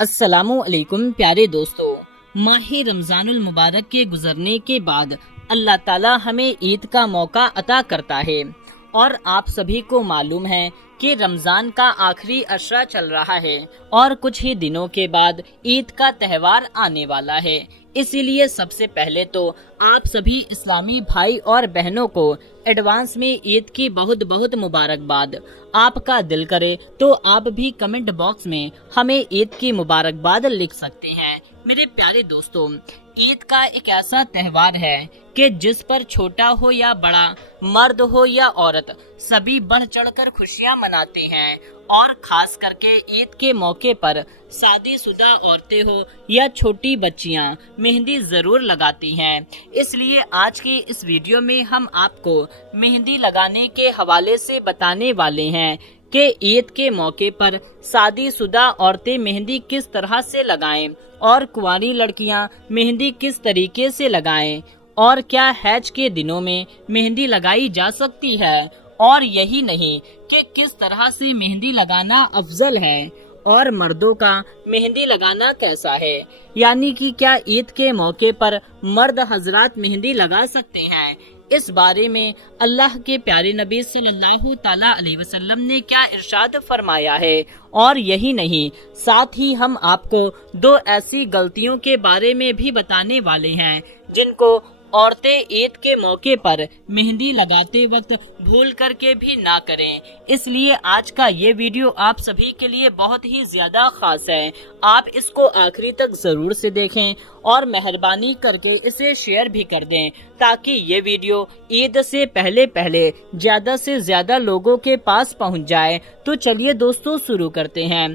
अस्सलामु अलैकुम प्यारे दोस्तों, माह रमजानुल मुबारक के गुजरने के बाद अल्लाह ताला हमें ईद का मौका अता करता है और आप सभी को मालूम है कि रमजान का आखिरी अशरा चल रहा है और कुछ ही दिनों के बाद ईद का त्यौहार आने वाला है। इसीलिए सबसे पहले तो आप सभी इस्लामी भाई और बहनों को एडवांस में ईद की बहुत बहुत मुबारकबाद। आपका दिल करे तो आप भी कमेंट बॉक्स में हमें ईद की मुबारकबाद लिख सकते हैं। मेरे प्यारे दोस्तों, ईद का एक ऐसा त्यौहार है कि जिस पर छोटा हो या बड़ा, मर्द हो या औरत, सभी बढ़ चढ़कर खुशियां मनाते हैं। और खास करके ईद के मौके पर शादीशुदा औरतें हो या छोटी बच्चियां मेहंदी जरूर लगाती हैं। इसलिए आज की इस वीडियो में हम आपको मेहंदी लगाने के हवाले से बताने वाले हैं कि ईद के मौके पर शादीशुदा औरतें मेहंदी किस तरह से लगाएं और कुंवारी लड़कियां मेहंदी किस तरीके से लगाएं, और क्या हैज के दिनों में मेहंदी लगाई जा सकती है, और यही नहीं कि किस तरह से मेहंदी लगाना अफजल है और मर्दों का मेहंदी लगाना कैसा है। यानी कि क्या ईद के मौके पर मर्द हजरात मेहंदी लगा सकते हैं। इस बारे में अल्लाह के प्यारे नबी सल्लल्लाहु ताला अलैहि वसल्लम ने क्या इरशाद फरमाया है, और यही नहीं, साथ ही हम आपको दो ऐसी गलतियों के बारे में भी बताने वाले हैं जिनको औरतें ईद के मौके पर मेहंदी लगाते वक्त भूल करके भी ना करें। इसलिए आज का ये वीडियो आप सभी के लिए बहुत ही ज्यादा खास है। आप इसको आखिरी तक जरूर से देखें और मेहरबानी करके इसे शेयर भी कर दें ताकि ये वीडियो ईद से पहले पहले ज्यादा से ज्यादा लोगों के पास पहुंच जाए। तो चलिए दोस्तों शुरू करते हैं।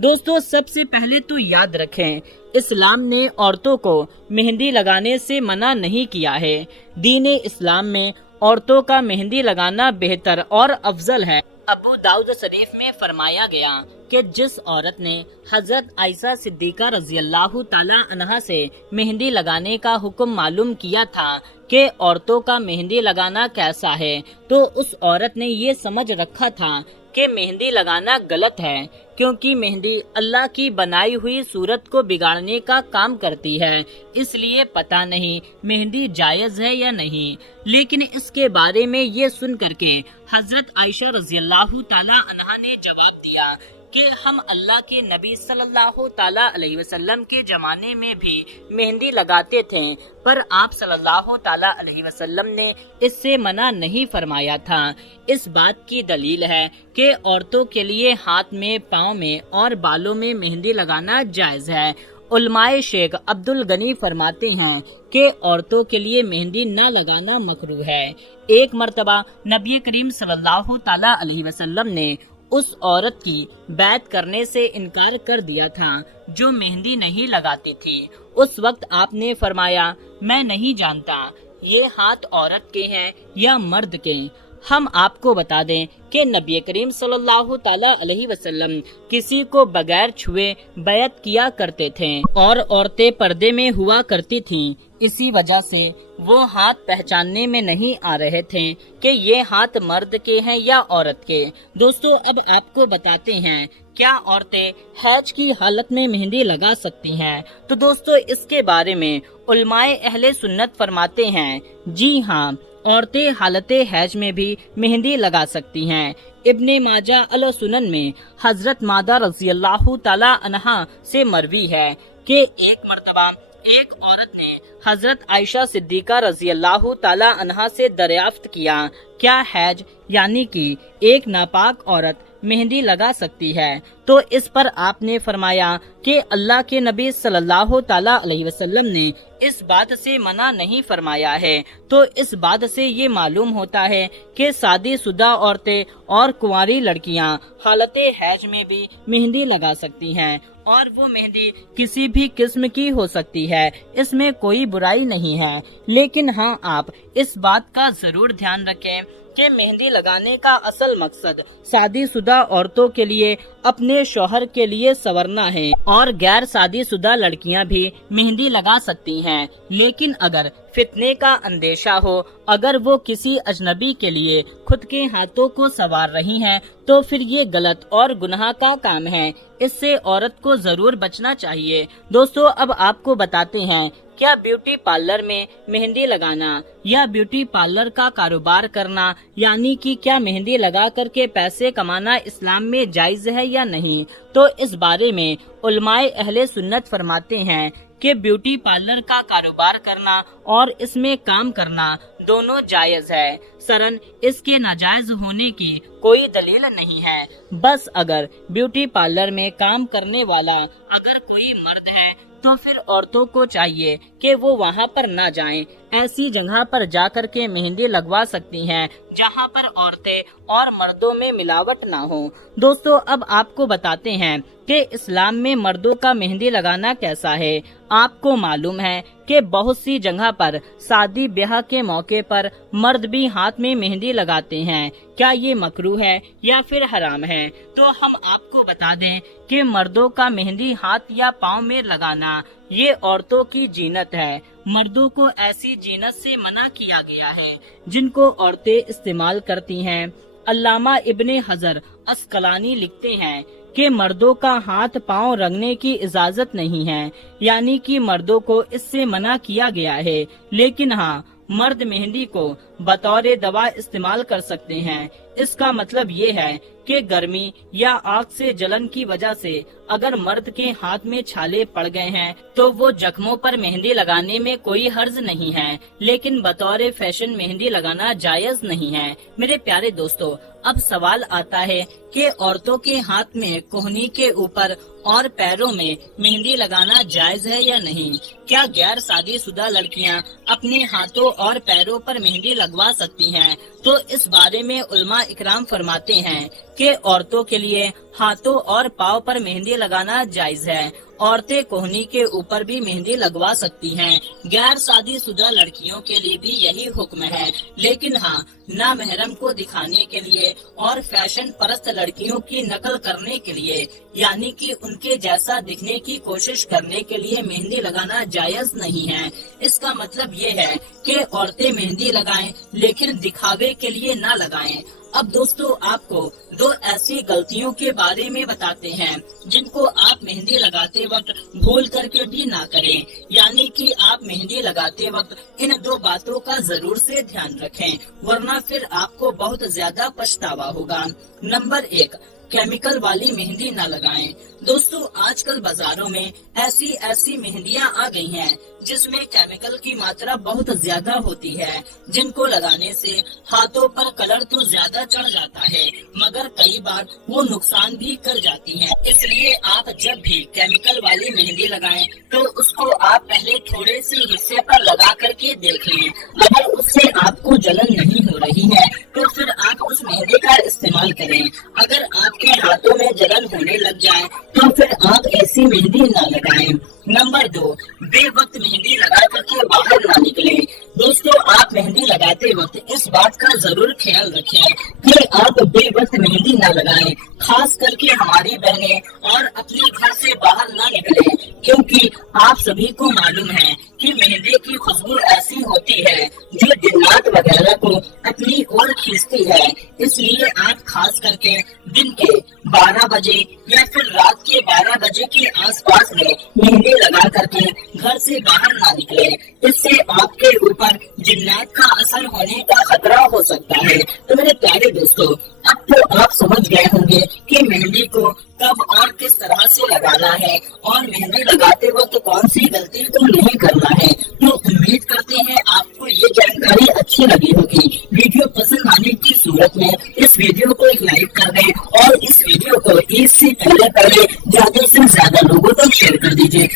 दोस्तों, सबसे पहले तो याद रखें, इस्लाम ने औरतों को मेहंदी लगाने से मना नहीं किया है। दीन इस्लाम में औरतों का मेहंदी लगाना बेहतर और अफजल है। अबू दाऊद शरीफ में फरमाया गया कि जिस औरत ने हजरत आयशा सिद्दीका रजी अल्लाह ताला अन्हा से मेहंदी लगाने का हुक्म मालूम किया था कि औरतों का मेहंदी लगाना कैसा है, तो उस औरत ने ये समझ रखा था कि मेहंदी लगाना गलत है, क्योंकि मेहंदी अल्लाह की बनाई हुई सूरत को बिगाड़ने का काम करती है। इसलिए पता नहीं मेहंदी जायज है या नहीं। लेकिन इसके बारे में ये सुन करके हजरत आयशा रजी अल्लाह ताला अन्हा ने जवाब दिया कि हम अल्लाह के नबी सल्लल्लाहु ताला अलैहि वसल्लम के जमाने में भी मेहंदी लगाते थे, पर आप सल्लल्लाहु ताला अलैहि वसल्लम ने इससे मना नहीं फरमाया था। इस बात की दलील है कि औरतों के लिए हाथ में, पाँव में और बालों में मेहंदी लगाना जायज है। उलमाए शेख अब्दुल गनी फरमाते हैं कि औरतों के लिए मेहंदी न लगाना मकरूह है। एक मर्तबा नबी करीम सल्लल्लाहु ताला अलैहि वसल्लम ने उस औरत की बैत करने से इनकार कर दिया था जो मेहंदी नहीं लगाती थी। उस वक्त आपने फरमाया, मैं नहीं जानता ये हाथ औरत के हैं या मर्द के। हम आपको बता दें कि नबी करीम सल्लल्लाहु ताला अलैहि वसल्लम किसी को बगैर छुए बैत किया करते थे और औरतें पर्दे में हुआ करती थीं। इसी वजह से वो हाथ पहचानने में नहीं आ रहे थे कि ये हाथ मर्द के हैं या औरत के। दोस्तों, अब आपको बताते हैं क्या औरतें हैज की हालत में मेहंदी लगा सकती हैं। तो दोस्तों, इसके बारे में उलमाए अहले सुन्नत फरमाते हैं, जी हाँ, औरतें हालते हैज में भी मेहंदी लगा सकती हैं। इब्ने माजा अल सुनन में हजरत मादा रजी अल्लाह ताला अन्हा से मरवी है कि एक मर्तबा एक औरत ने हजरत आयशा सिद्दीका रजी अल्लाह ताला अन्हा से दरियाफ्त किया, क्या हैज यानी कि एक नापाक औरत मेहंदी लगा सकती है। तो इस पर आपने फरमाया कि अल्लाह के नबी सल्लल्लाहु ताला अलैहि वसल्लम ने इस बात से मना नहीं फरमाया है। तो इस बात से ये मालूम होता है कि शादीशुदा औरतें और कुंवारी लड़कियां हालते हैज में भी मेहंदी लगा सकती हैं और वो मेहंदी किसी भी किस्म की हो सकती है। इसमें कोई बुराई नहीं है। लेकिन हाँ, आप इस बात का जरूर ध्यान रखें کہ मेहंदी लगाने का असल मकसद शादीशुदा औरतों के लिए अपने शौहर के लिए संवरना है और गैर शादीशुदा लड़कियां भी मेहंदी लगा सकती हैं, लेकिन अगर फितने का अंदेशा हो, अगर वो किसी अजनबी के लिए खुद के हाथों को संवार रही हैं, तो फिर ये गलत और गुनाह का काम है। इससे औरत को जरूर बचना चाहिए। दोस्तों, अब आपको बताते हैं क्या ब्यूटी पार्लर में मेहंदी लगाना या ब्यूटी पार्लर का कारोबार करना यानी कि क्या मेहंदी लगा करके पैसे कमाना इस्लाम में जायज है या नहीं। तो इस बारे में उलमाए अहले सुन्नत फरमाते हैं कि ब्यूटी पार्लर का कारोबार करना और इसमें काम करना दोनों जायज है। सरन इसके नाजायज होने की कोई दलील नहीं है। बस अगर ब्यूटी पार्लर में काम करने वाला अगर कोई मर्द है तो फिर औरतों को चाहिए कि वो वहाँ पर ना जाएं। ऐसी जगह पर जाकर के मेहंदी लगवा सकती हैं जहाँ पर औरतें और मर्दों में मिलावट ना हो। दोस्तों, अब आपको बताते हैं कि इस्लाम में मर्दों का मेहंदी लगाना कैसा है। आपको मालूम है कि बहुत सी जगह पर शादी ब्याह के मौके पर मर्द भी हाथ में मेहंदी लगाते हैं। क्या ये मकरूह है या फिर हराम है? तो हम आपको बता दें कि मर्दों का मेहंदी हाथ या पाँव में लगाना ये औरतों की जीनत है। मर्दों को ऐसी जीनत से मना किया गया है जिनको औरतें इस्तेमाल करती हैं। अल्लामा इब्ने हजर अस्कलानी लिखते हैं कि मर्दों का हाथ पांव रंगने की इजाजत नहीं है, यानी कि मर्दों को इससे मना किया गया है। लेकिन हाँ, मर्द मेहंदी को बतौर दवा इस्तेमाल कर सकते हैं। इसका मतलब ये है कि गर्मी या आग से जलन की वजह से अगर मर्द के हाथ में छाले पड़ गए हैं तो वो जख्मों पर मेहंदी लगाने में कोई हर्ज नहीं है, लेकिन बतौर फैशन मेहंदी लगाना जायज नहीं है। मेरे प्यारे दोस्तों, अब सवाल आता है कि औरतों के हाथ में कोहनी के ऊपर और पैरों में मेहंदी लगाना जायज है या नहीं। क्या गैर शादीशुदा लड़कियां अपने हाथों और पैरों पर मेहंदी लगवा सकती हैं? तो इस बारे में उलमा इकराम फरमाते हैं कि औरतों के लिए हाथों और पाँव पर मेहंदी लगाना जायज है। औरतें कोहनी के ऊपर भी मेहंदी लगवा सकती हैं। गैर शादीशुदा लड़कियों के लिए भी यही हुक्म है। लेकिन हाँ, नामहरम को दिखाने के लिए और फैशन परस्त लड़कियों की नकल करने के लिए, यानी कि उनके जैसा दिखने की कोशिश करने के लिए मेहंदी लगाना जायज नहीं है। इसका मतलब ये है कि औरतें मेहंदी लगाएं लेकिन दिखावे के लिए ना लगाएं। अब दोस्तों, आपको दो ऐसी गलतियों के बारे में बताते हैं जिनको आप मेहंदी लगाते वक्त भूल करके भी ना करें, यानी कि आप मेहंदी लगाते वक्त इन दो बातों का जरूर से ध्यान रखें, वरना फिर आपको बहुत ज्यादा पछतावा होगा। नंबर 1, केमिकल वाली मेहंदी ना लगाएं। दोस्तों, आजकल बाजारों में ऐसी मेहंदियां आ गई हैं जिसमें केमिकल की मात्रा बहुत ज्यादा होती है, जिनको लगाने से हाथों पर कलर तो ज्यादा चढ़ जाता है मगर कई बार वो नुकसान भी कर जाती हैं। इसलिए आप जब भी केमिकल वाली मेहंदी लगाएं तो उसको आप पहले थोड़े से हिस्से पर लगा करके देख लें। अगर उससे आपको जलन नहीं हो रही है तो फिर आप उस मेहंदी का इस्तेमाल करें। अगर आपके हाथों में जलन होने लग जाए तो फिर आप ऐसी मेहंदी ना लगाएं। नंबर 2, बेवक्त मेहंदी लगा करके बाहर ना निकले। दोस्तों, आप मेहंदी लगाते वक्त इस बात का जरूर ख्याल रखें कि आप बेवक्त मेहंदी ना लगाएं। खास करके हमारी बहनें और अपने घर से बाहर ना निकलें, क्योंकि आप सभी को मालूम है कि मेहंदी की खुशबू ऐसी होती है जो जिन्नात वगैरह को अपनी ओर खींचती है। इसलिए आप खास करके दिन के 12 बजे या फिर रात के 12 बजे के आसपास में मेहंदी लगा करके घर से बाहर ना निकले। इससे आपके ऊपर जिन्नात का असर होने का खतरा हो सकता है। तो मेरे प्यारे दोस्तों, अब तो आप समझ गए होंगे कि मेहंदी को कब और किस तरह से लगाना है और मेहंदी लगाते वक्त कौन सी गलती को नहीं करना है। तो उम्मीद करते हैं आपको ये जानकारी अच्छी लगी होगी। वीडियो पसंद आने की सूरत में इस वीडियो को एक लाइक कर दें और इस वीडियो को ईद से पहले ज्यादा से ज्यादा लोगों तक शेयर कर दीजिए।